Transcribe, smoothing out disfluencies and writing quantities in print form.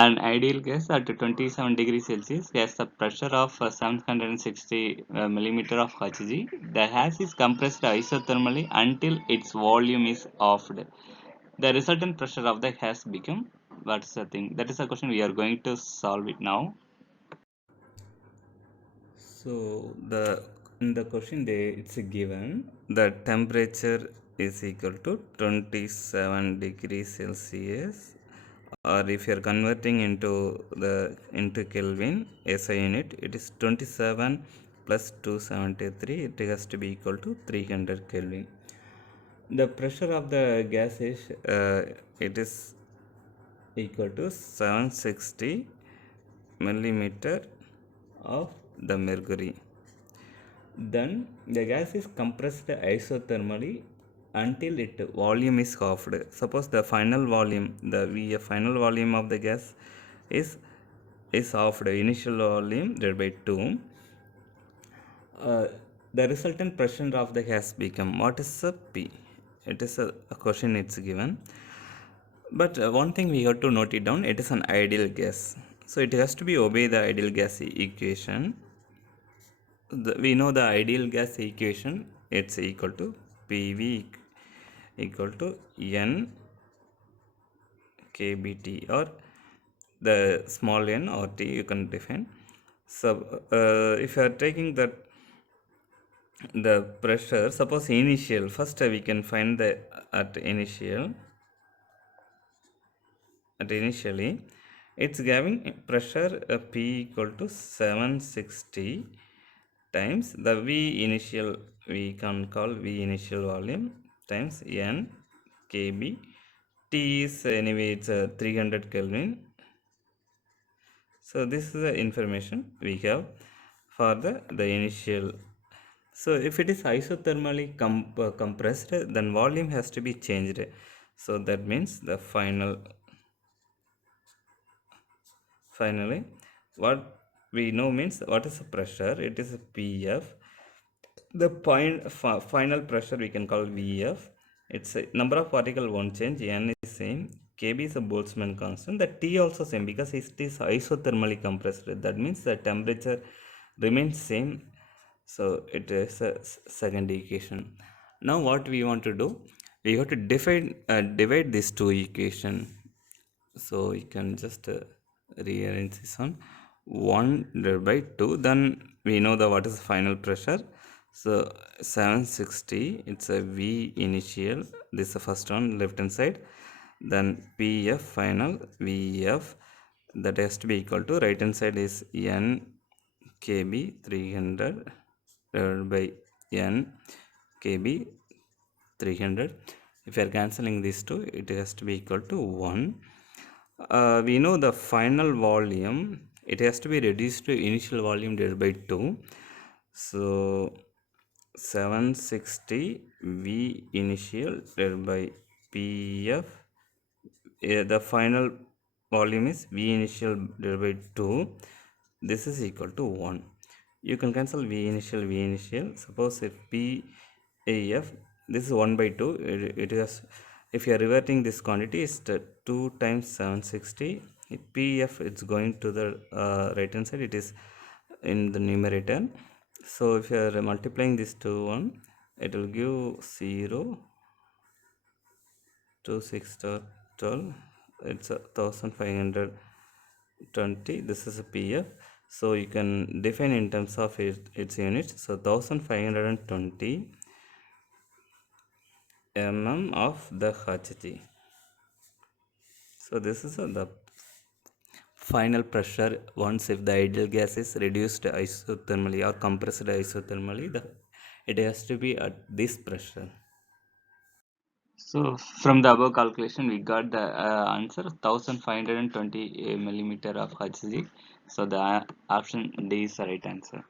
An ideal gas at 27 degrees Celsius has a pressure of 760 millimeter of Hg. The gas is compressed isothermally until its volume is halved. The resultant pressure of the gas become, what's the thing? That is a question we are going to solve it now. So in the question it's a given the temperature is equal to 27 degrees Celsius, or if you are converting into Kelvin SI unit, it is 27 plus 273, it has to be equal to 300 Kelvin. The pressure of the gas is it is equal to 760 millimeter of the mercury. Then the gas is compressed isothermally until its volume is halved. Suppose the final volume, the final volume of the gas is halved, initial volume divided by 2. The resultant pressure of the gas become, what is the P? It is a question it's given. But one thing we have to note it down, it is an ideal gas. So it has to be obey the ideal gas equation. We know the ideal gas equation, it's equal to PV equal to N kBT, or the small n or T you can define. So if you are taking the pressure, suppose initial, first we can find the initially it's giving pressure P equal to 760 times the V initial, we can call V initial volume, times N kB. T is anyway it's 300 Kelvin. So this is the information we have for the initial. So if it is isothermally compressed, then volume has to be changed. So that means the finally what we know means, what is the pressure? It is a PF. The final pressure we can call VF. It's a number of particle won't change, N is same, Kb is a Boltzmann constant, the T also same because it is isothermally compressed. That means the temperature remains same. So it is a second equation. Now what we want to do, we have to divide these two equation. So you can just rearrange this one, 1 divided by 2, then we know what is the final pressure. So 760, it's a V initial, this is the first one, left hand side, then PF final, VF, that has to be equal to, right hand side is N kB 300 divided by N kB 300. If you are cancelling these two, it has to be equal to 1. We know the final volume, it has to be reduced to initial volume divided by 2. So 760 V initial divided by PF, the final volume is V initial divided by 2, this is equal to 1. You can cancel V initial. Suppose if PAF, this is 1 by 2, it is, if you are reverting this quantity, is 2 times 760. PF, it's going to the right hand side, it is in the numerator. So if you are multiplying this to 1, it will give 0 2 6 12, it's 1520. This is a PF. So you can define in terms of its units. So 1520 mm of the Hg. So this is the final pressure once if the ideal gas is reduced isothermally or compressed isothermally, it has to be at this pressure. So from the above calculation, we got the answer 1520 millimeter of Hg. So the option D is the right answer.